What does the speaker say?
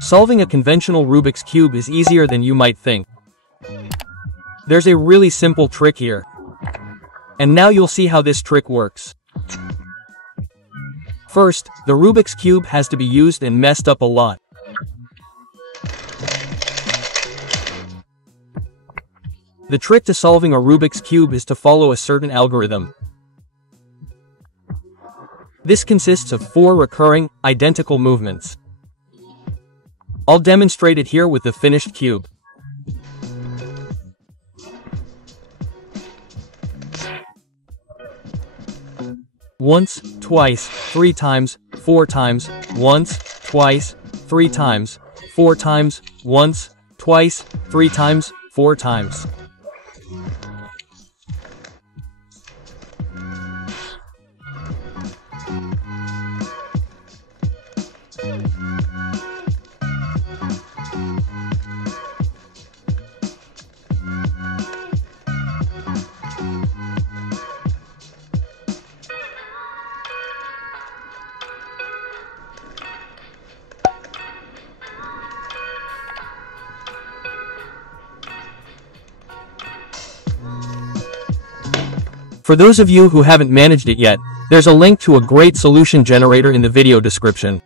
Solving a conventional Rubik's Cube is easier than you might think. There's a really simple trick here. And now you'll see how this trick works. First, the Rubik's Cube has to be used and messed up a lot. The trick to solving a Rubik's Cube is to follow a certain algorithm. This consists of 4 recurring, identical movements. I'll demonstrate it here with the finished cube. Once, twice, 3 times, 4 times, once, twice, 3 times, 4 times, once, twice, 3 times, 4 times. For those of you who haven't managed it yet, there's a link to a great solution generator in the video description.